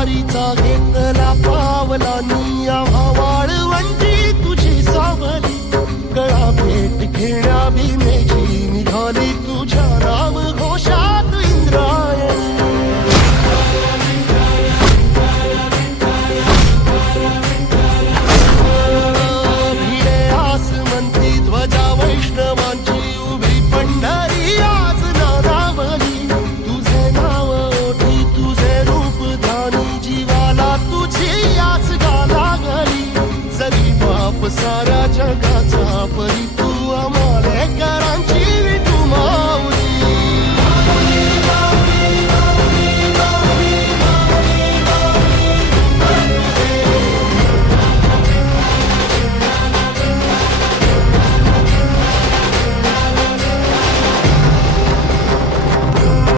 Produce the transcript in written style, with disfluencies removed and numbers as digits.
वारीचा घेतला पावलांनी आम्हा वाळवंटी तुझी सावली गळा भेट घेण्या भीमेची निघाली तुझ्या नाम घोषात इंद्रायणी भिडे आसमंती ध्वजा वैष्णवांची उभी पंढरी आज नादावली तुझे नाव ओठी तुझे रूप ध्यानी जीवाला तुझी आस गा लागली जरी बाप साऱ्या जगाचा परी